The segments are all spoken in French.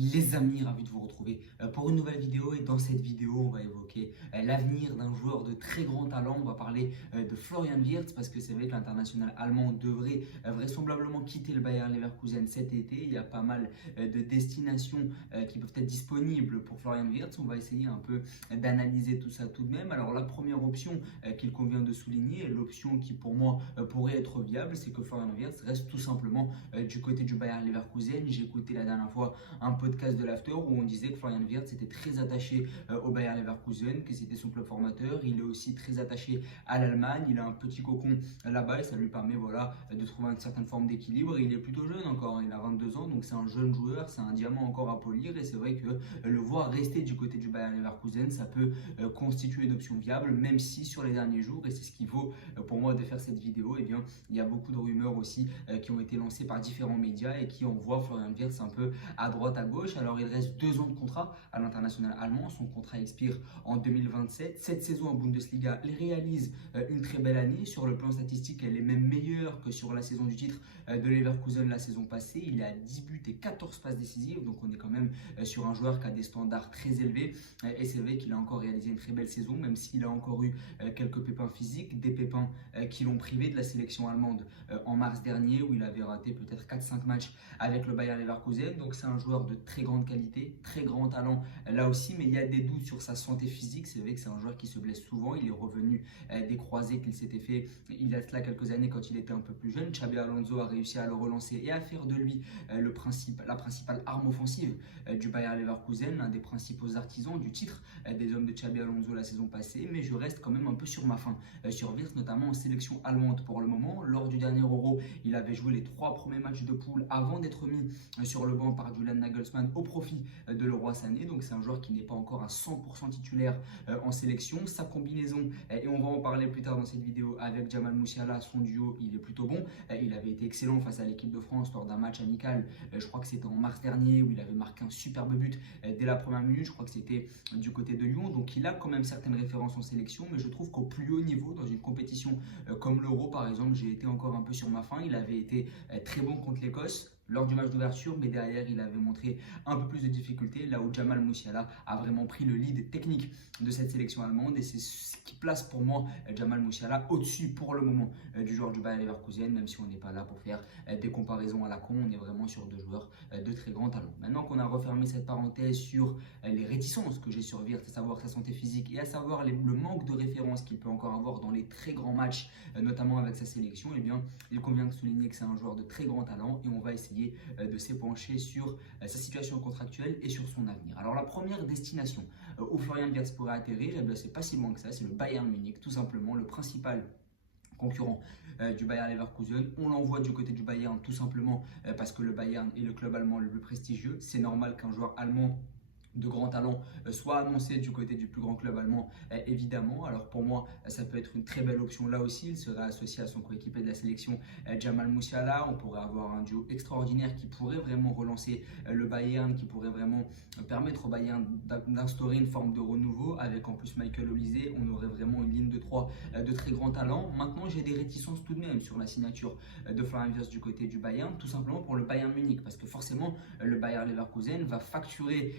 Les amis, ravi de vous retrouver pour une nouvelle vidéo et dans cette vidéo on va évoquer l'avenir d'un joueur de très grand talent. On va parler de Florian Wirtz parce que c'est vrai que l'international allemand devrait vraisemblablement quitter le Bayer Leverkusen cet été. Il y a pas mal de destinations qui peuvent être disponibles pour Florian Wirtz. On va essayer un peu d'analyser tout ça tout de même. Alors la première option qu'il convient de souligner, l'option qui pour moi pourrait être viable, c'est que Florian Wirtz reste tout simplement du côté du Bayer Leverkusen. J'ai écouté la dernière fois un podcast de l'After où on disait que Florian Wirtz était très attaché au Bayer Leverkusen, que c'était son club formateur. Il est aussi très attaché à l'Allemagne. Il a un petit cocon là-bas et ça lui permet de trouver une certaine forme d'équilibre. Il est plutôt jeune encore, il a 22 ans, donc c'est un jeune joueur, c'est un diamant encore à polir. Et c'est vrai que le voir rester du côté du Bayer Leverkusen, ça peut constituer une option viable, même si sur les derniers jours, et c'est ce qu'il vaut pour moi de faire cette vidéo, eh bien, il y a beaucoup de rumeurs aussi qui ont été lancées par différents médias et qui envoient Florian Wirtz un peu à droite à gauche. Alors il reste 2 ans de contrat à l'international allemand, son contrat expire en 2027. Cette saison en Bundesliga, il réalise une très belle année. Sur le plan statistique, elle est même meilleure que sur la saison du titre de Leverkusen la saison passée. Il est à 10 buts et 14 passes décisives, donc on est quand même sur un joueur qui a des standards très élevés. Et c'est vrai qu'il a encore réalisé une très belle saison, même s'il a encore eu quelques pépins physiques, des pépins qui l'ont privé de la sélection allemande en mars dernier, où il avait raté peut-être 4-5 matchs avec le Bayer Leverkusen. Donc c'est un joueur de très grande qualité, très grand talent là aussi, mais il y a des doutes sur sa santé physique. C'est vrai que c'est un joueur qui se blesse souvent. Il est revenu des croisés qu'il s'était fait il y a cela quelques années quand il était un peu plus jeune. Xabi Alonso a réussi à le relancer et à faire de lui la principale arme offensive du Bayer Leverkusen, l'un des principaux artisans du titre des hommes de Xabi Alonso la saison passée. Mais je reste quand même un peu sur ma faim sur Wirtz, notamment en sélection allemande pour le moment. Lors du dernier Euro, il avait joué les 3 premiers matchs de poule avant d'être mis sur le banc par Julian Nagelsmann au profit de Leroy Sané. Donc c'est un joueur qui n'est pas encore à 100% titulaire en sélection. Sa combinaison, et on va en parler plus tard dans cette vidéo, avec Jamal Musiala, son duo, il est plutôt bon. Il avait été excellent face à l'équipe de France lors d'un match amical, je crois que c'était en mars dernier, où il avait marqué un superbe but dès la première minute. Je crois que c'était du côté de Lyon. Donc il a quand même certaines références en sélection, mais je trouve qu'au plus haut niveau, dans une compétition comme l'Euro par exemple, j'ai été encore un peu sur ma faim. Il avait été très bon contre l'Écosse lors du match d'ouverture, mais derrière il avait montré un peu plus de difficultés, là où Jamal Musiala a vraiment pris le lead technique de cette sélection allemande, et c'est ce qui place pour moi Jamal Musiala au-dessus pour le moment du joueur du Bayer Leverkusen, même si on n'est pas là pour faire des comparaisons à la con. On est vraiment sur 2 joueurs de très grand talent. Maintenant qu'on a refermé cette parenthèse sur les réticences que j'ai sur Wirtz, à savoir sa santé physique et à savoir le manque de référence qu'il peut encore avoir dans les très grands matchs, notamment avec sa sélection, eh bien, il convient de souligner que c'est un joueur de très grand talent et on va essayer de s'épancher sur sa situation contractuelle et sur son avenir. Alors la première destination où Florian Wirtz pourrait atterrir, eh c'est pas si loin que ça, c'est le Bayern Munich, tout simplement le principal concurrent du Bayer Leverkusen. On l'envoie du côté du Bayern tout simplement parce que le Bayern est le club allemand le plus prestigieux. C'est normal qu'un joueur allemand de grand talent soit annoncé du côté du plus grand club allemand, évidemment. Alors pour moi, ça peut être une très belle option là aussi. Il serait associé à son coéquipier de la sélection, Jamal Musiala. On pourrait avoir un duo extraordinaire qui pourrait vraiment relancer le Bayern, qui pourrait vraiment permettre au Bayern d'instaurer une forme de renouveau. Avec en plus Michael Olise, on aurait vraiment une ligne de 3 de très grand talent. Maintenant, j'ai des réticences tout de même sur la signature de Florian Wirtz du côté du Bayern, tout simplement pour le Bayern Munich, parce que forcément, le Bayer Leverkusen va facturer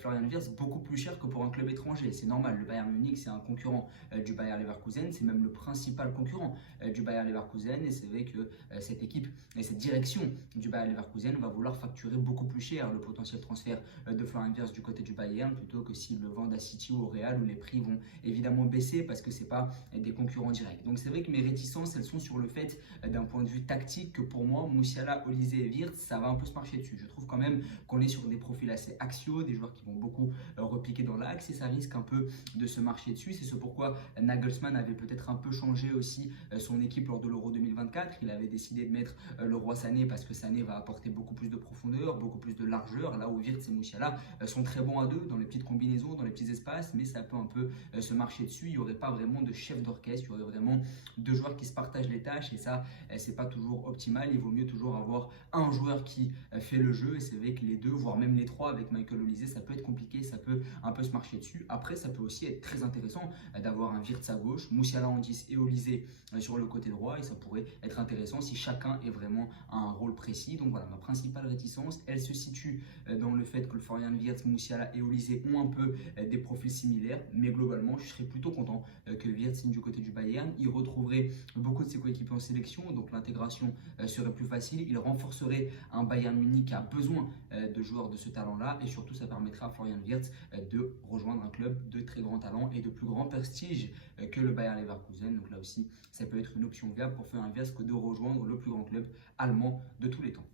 Florian Wirtz beaucoup plus cher que pour un club étranger. C'est normal, le Bayern Munich c'est un concurrent du Bayer Leverkusen, c'est même le principal concurrent du Bayer Leverkusen, et c'est vrai que cette équipe et cette direction du Bayer Leverkusen va vouloir facturer beaucoup plus cher le potentiel transfert de Florian Wirtz du côté du Bayern, plutôt que s'ils le vendent à City ou au Real, où les prix vont évidemment baisser parce que c'est pas des concurrents directs. Donc c'est vrai que mes réticences, elles sont sur le fait d'un point de vue tactique que pour moi, Musiala, Olise et Wirtz, ça va un peu se marcher dessus. Je trouve quand même qu'on est sur des profils assez axiaux, des joueurs qui vont beaucoup repiquer dans l'axe, et ça risque un peu de se marcher dessus. C'est ce pourquoi Nagelsmann avait peut-être un peu changé aussi son équipe lors de l'Euro 2024. Il avait décidé de mettre Leroy Sané parce que Sané va apporter beaucoup plus de profondeur, beaucoup plus de largeur, là où Wirtz et Musiala sont très bons à deux dans les petites combinaisons, dans les petits espaces, mais ça peut un peu se marcher dessus. Il n'y aurait pas vraiment de chef d'orchestre, il y aurait vraiment 2 joueurs qui se partagent les tâches, et ça c'est pas toujours optimal. Il vaut mieux toujours avoir un joueur qui fait le jeu, et c'est vrai que les 2, voire même les 3 avec Michael Olise, ça peut être compliqué, ça peut un peu se marcher dessus. Après, ça peut aussi être très intéressant d'avoir un Wirtz à gauche, Musiala en 10 et Olise sur le côté droit, et ça pourrait être intéressant si chacun est vraiment à un rôle précis. Donc voilà, ma principale réticence, elle se situe dans le fait que le Florian Wirtz, Musiala et Olise ont un peu des profils similaires, mais globalement, je serais plutôt content que Wirtz signe du côté du Bayern. Il retrouverait beaucoup de ses coéquipiers en sélection, donc l'intégration serait plus facile. Il renforcerait un Bayern Munich qui a besoin de joueurs de ce talent-là, et surtout, ça permettra à Florian Wirtz de rejoindre un club de très grand talent et de plus grand prestige que le Bayer Leverkusen. Donc là aussi, ça peut être une option viable pour Florian Wirtz que de rejoindre le plus grand club allemand de tous les temps.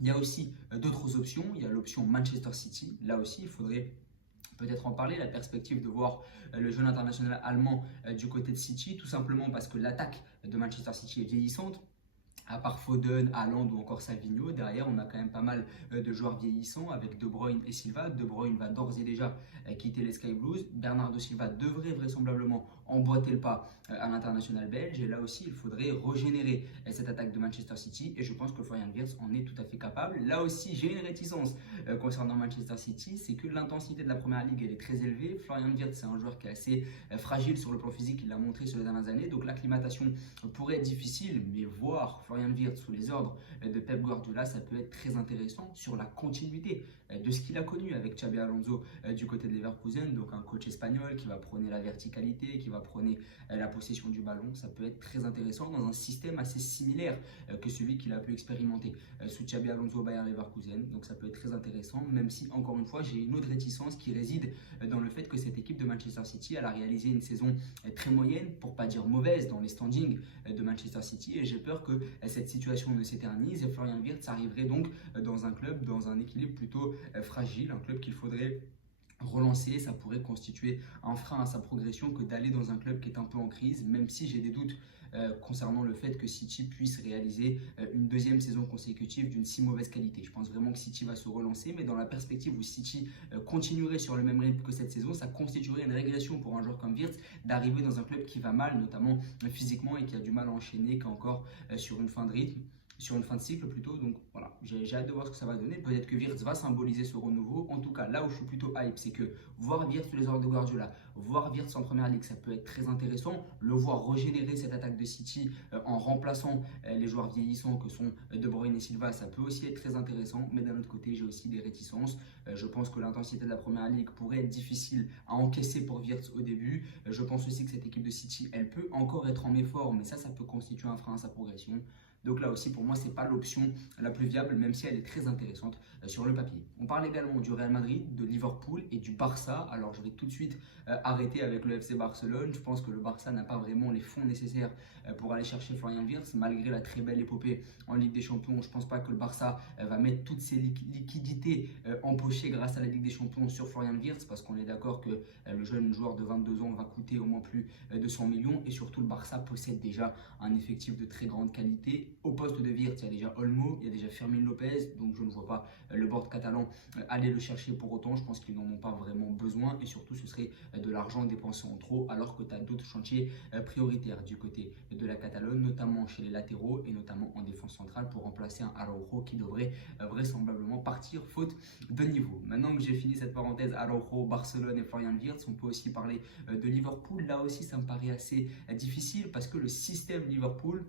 Il y a aussi d'autres options. Il y a l'option Manchester City. Là aussi, il faudrait peut-être en parler, la perspective de voir le jeune international allemand du côté de City, tout simplement parce que l'attaque de Manchester City est vieillissante. À part Foden, Haaland ou encore Savinho, derrière on a quand même pas mal de joueurs vieillissants avec De Bruyne et Silva. De Bruyne va d'ores et déjà quitter les Sky Blues. Bernardo Silva devrait vraisemblablement emboîter le pas à l'international belge. Et là aussi, il faudrait régénérer cette attaque de Manchester City. Et je pense que Florian Wirtz en est tout à fait capable. Là aussi, j'ai une réticence concernant Manchester City, c'est que l'intensité de la première ligue elle est très élevée. Florian Wirtz, c'est un joueur qui est assez fragile sur le plan physique, il l'a montré sur les dernières années. Donc l'acclimatation pourrait être difficile, mais voir Florian Wirtz sous les ordres de Pep Guardiola, ça peut être très intéressant sur la continuité de ce qu'il a connu avec Xabi Alonso du côté de Leverkusen, donc un coach espagnol qui va prôner la verticalité, qui va prôner la possession du ballon. Ça peut être très intéressant dans un système assez similaire que celui qu'il a pu expérimenter sous Xabi Alonso au Bayer Leverkusen. Donc ça peut être très intéressant, même si encore une fois j'ai une autre réticence qui réside dans le fait que cette équipe de Manchester City elle a réalisé une saison très moyenne, pour pas dire mauvaise, dans les standings de Manchester City, et j'ai peur que cette situation ne s'éternise et Florian Wirtz arriverait donc dans un club, dans un équilibre plutôt fragile, un club qu'il faudrait relancer. Ça pourrait constituer un frein à sa progression que d'aller dans un club qui est un peu en crise, même si j'ai des doutes concernant le fait que City puisse réaliser une deuxième saison consécutive d'une si mauvaise qualité. Je pense vraiment que City va se relancer, mais dans la perspective où City continuerait sur le même rythme que cette saison, ça constituerait une régression pour un joueur comme Wirtz d'arriver dans un club qui va mal, notamment physiquement, et qui a du mal à enchaîner, qui est encore sur une fin de rythme, sur une fin de cycle plutôt. Donc voilà, j'ai hâte de voir ce que ça va donner. Peut-être que Wirtz va symboliser ce renouveau. En tout cas, là où je suis plutôt hype, c'est que voir Wirtz sous les ordres de Guardiola, voir Wirtz en première ligue, ça peut être très intéressant. Le voir régénérer cette attaque de City en remplaçant les joueurs vieillissants que sont De Bruyne et Silva, ça peut aussi être très intéressant. Mais d'un autre côté, j'ai aussi des réticences. Je pense que l'intensité de la première ligue pourrait être difficile à encaisser pour Wirtz au début. Je pense aussi que cette équipe de City, elle peut encore être en effort, mais ça peut constituer un frein à sa progression. Donc là aussi, pour moi, ce n'est pas l'option la plus viable, même si elle est très intéressante sur le papier. On parle également du Real Madrid, de Liverpool et du Barça. Alors, je vais tout de suite arrêter avec le FC Barcelone. Je pense que le Barça n'a pas vraiment les fonds nécessaires pour aller chercher Florian Wirtz. Malgré la très belle épopée en Ligue des Champions, je ne pense pas que le Barça va mettre toutes ses liquidités empochées grâce à la Ligue des Champions sur Florian Wirtz, parce qu'on est d'accord que le jeune joueur de 22 ans va coûter au moins plus de 100 millions. Et surtout, le Barça possède déjà un effectif de très grande qualité. Au poste de Wirtz, il y a déjà Olmo, il y a déjà Fermin Lopez, donc je ne vois pas le board catalan aller le chercher pour autant. Je pense qu'ils n'en ont pas vraiment besoin, et surtout ce serait de l'argent dépensé en trop, alors que tu as d'autres chantiers prioritaires du côté de la Catalogne, notamment chez les latéraux et notamment en défense centrale pour remplacer un Araujo qui devrait vraisemblablement partir faute de niveau. Maintenant que j'ai fini cette parenthèse Araujo, Barcelone et Florian Wirtz, on peut aussi parler de Liverpool. Là aussi, ça me paraît assez difficile parce que le système Liverpool,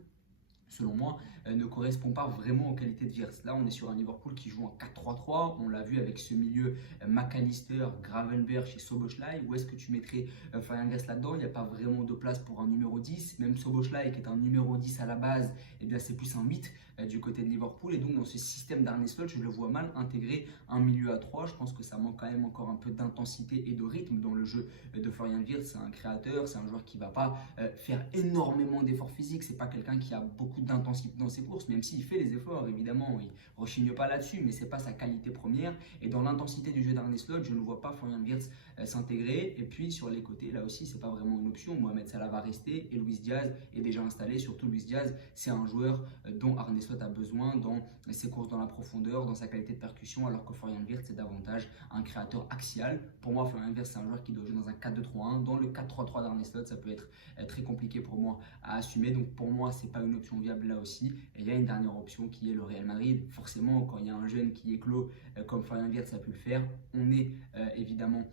selon moi, ne correspond pas vraiment aux qualités de Wirtz. Là, on est sur un Liverpool qui joue en 4-3-3. On l'a vu avec ce milieu McAllister, Gravenberch et Szoboszlai. Où est-ce que tu mettrais Florian Wirtz là-dedans? Il n'y a pas vraiment de place pour un numéro 10. Même Szoboszlai, qui est un numéro 10 à la base, eh bien, c'est plus un 8 du côté de Liverpool. Et donc, dans ce système d'Arne Slot, je le vois mal intégrer un milieu à 3. Je pense que ça manque quand même encore un peu d'intensité et de rythme dans le jeu de Florian Wirtz. C'est un créateur, c'est un joueur qui ne va pas faire énormément d'efforts physiques. C'est pas quelqu'un qui a beaucoup d'intensité dans ses courses, même s'il fait les efforts, évidemment, il ne rechigne pas là-dessus, mais ce n'est pas sa qualité première. Et dans l'intensité du jeu d'Arne Slot, je ne vois pas Florian Wirtz s'intégrer. Et puis sur les côtés, là aussi, ce n'est pas vraiment une option. Mohamed Salah va rester et Luis Diaz est déjà installé. Surtout Luis Diaz, c'est un joueur dont Arne Slot a besoin dans ses courses dans la profondeur, dans sa qualité de percussion, alors que Florian Wirtz c'est davantage un créateur axial. Pour moi, Florian Wirtz c'est un joueur qui doit jouer dans un 4-2-3-1. Dans le 4-3-3 d'Arne Slot, ça peut être très compliqué pour moi à assumer. Donc pour moi, ce n'est pas une option viable là aussi. Et il y a une dernière option qui est le Real Madrid. Forcément, quand il y a un jeune qui éclot comme Florian Wirtz a pu le faire, on est évidemment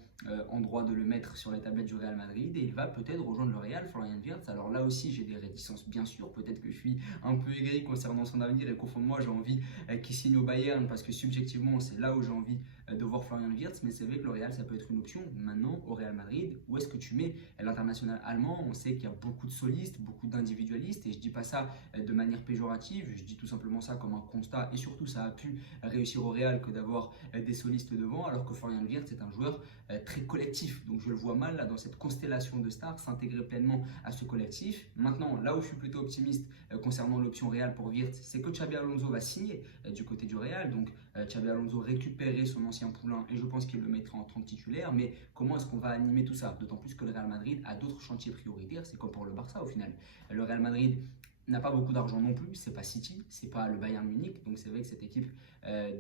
en droit de le mettre sur les tablettes du Real Madrid et il va peut-être rejoindre le Real, Florian Wirtz. Alors là aussi, j'ai des réticences bien sûr. Peut-être que je suis un peu aigri concernant son avenir et qu'au fond de moi, j'ai envie qu'il signe au Bayern parce que subjectivement, c'est là où j'ai envie de voir Florian Wirtz. Mais c'est vrai que le Real, ça peut être une option. Maintenant, au Real Madrid, où est-ce que tu mets l'international allemand? On sait qu'il y a beaucoup de solistes, beaucoup d'individualistes et je dis pas ça de manière péjorative. Je dis tout simplement ça comme un constat et surtout, ça a pu réussir au Real que d'avoir des solistes devant, alors que Florian Wirtz est un joueur très collectif. Donc je le vois mal là dans cette constellation de stars s'intégrer pleinement à ce collectif. Maintenant, là où je suis plutôt optimiste concernant l'option Real pour Wirtz, c'est que Xabi Alonso va signer du côté du Real. Donc Xabi Alonso récupérer son ancien poulain et je pense qu'il le mettra en tant que titulaire. Mais comment est-ce qu'on va animer tout ça? D'autant plus que le Real Madrid a d'autres chantiers prioritaires. C'est comme pour le Barça au final. Le Real Madrid n'a pas beaucoup d'argent non plus, c'est pas City, c'est pas le Bayern Munich, donc c'est vrai que cette équipe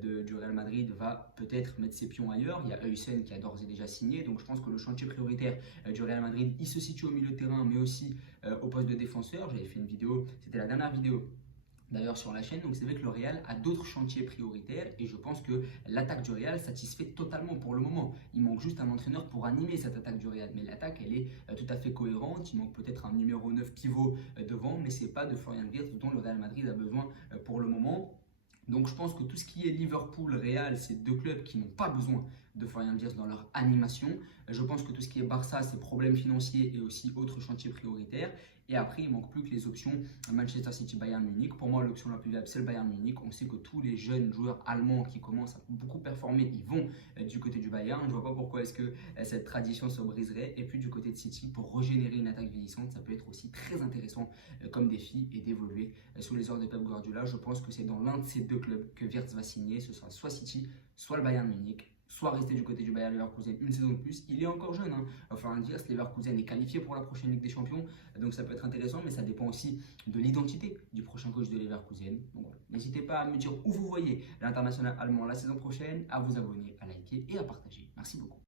du Real Madrid va peut-être mettre ses pions ailleurs. Il y a Heusen qui a d'ores et déjà signé, donc je pense que le chantier prioritaire du Real Madrid, il se situe au milieu de terrain, mais aussi au poste de défenseur. J'avais fait une vidéo, c'était la dernière vidéo d'ailleurs sur la chaîne, donc c'est vrai que le Real a d'autres chantiers prioritaires et je pense que l'attaque du Real satisfait totalement pour le moment. Il manque juste un entraîneur pour animer cette attaque du Real, mais l'attaque elle est tout à fait cohérente. Il manque peut-être un numéro 9 pivot devant, mais c'est pas de Florian Wirtz dont le Real Madrid a besoin pour le moment. Donc je pense que tout ce qui est Liverpool, Real, c'est deux clubs qui n'ont pas besoin de Florian Wirtz dans leur animation. Je pense que tout ce qui est Barça, c'est problèmes financiers et aussi autres chantiers prioritaires. Et après, il ne manque plus que les options Manchester City, Bayern Munich. Pour moi, l'option la plus viable, c'est le Bayern Munich. On sait que tous les jeunes joueurs allemands qui commencent à beaucoup performer, ils vont du côté du Bayern. Je ne vois pas pourquoi est-ce que cette tradition se briserait. Et puis du côté de City, pour régénérer une attaque vieillissante, ça peut être aussi très intéressant comme défi et d'évoluer sous les ordres de Pep Guardiola. Je pense que c'est dans l'un de ces deux clubs que Wirtz va signer. Ce sera soit City, soit le Bayern Munich. Soit rester du côté du Bayer Leverkusen une saison de plus. Il est encore jeune, hein. Il va falloir le dire, Leverkusen est qualifié pour la prochaine Ligue des Champions, donc ça peut être intéressant, mais ça dépend aussi de l'identité du prochain coach de Leverkusen. Donc voilà. N'hésitez pas à me dire où vous voyez l'international allemand la saison prochaine, à vous abonner, à liker et à partager. Merci beaucoup.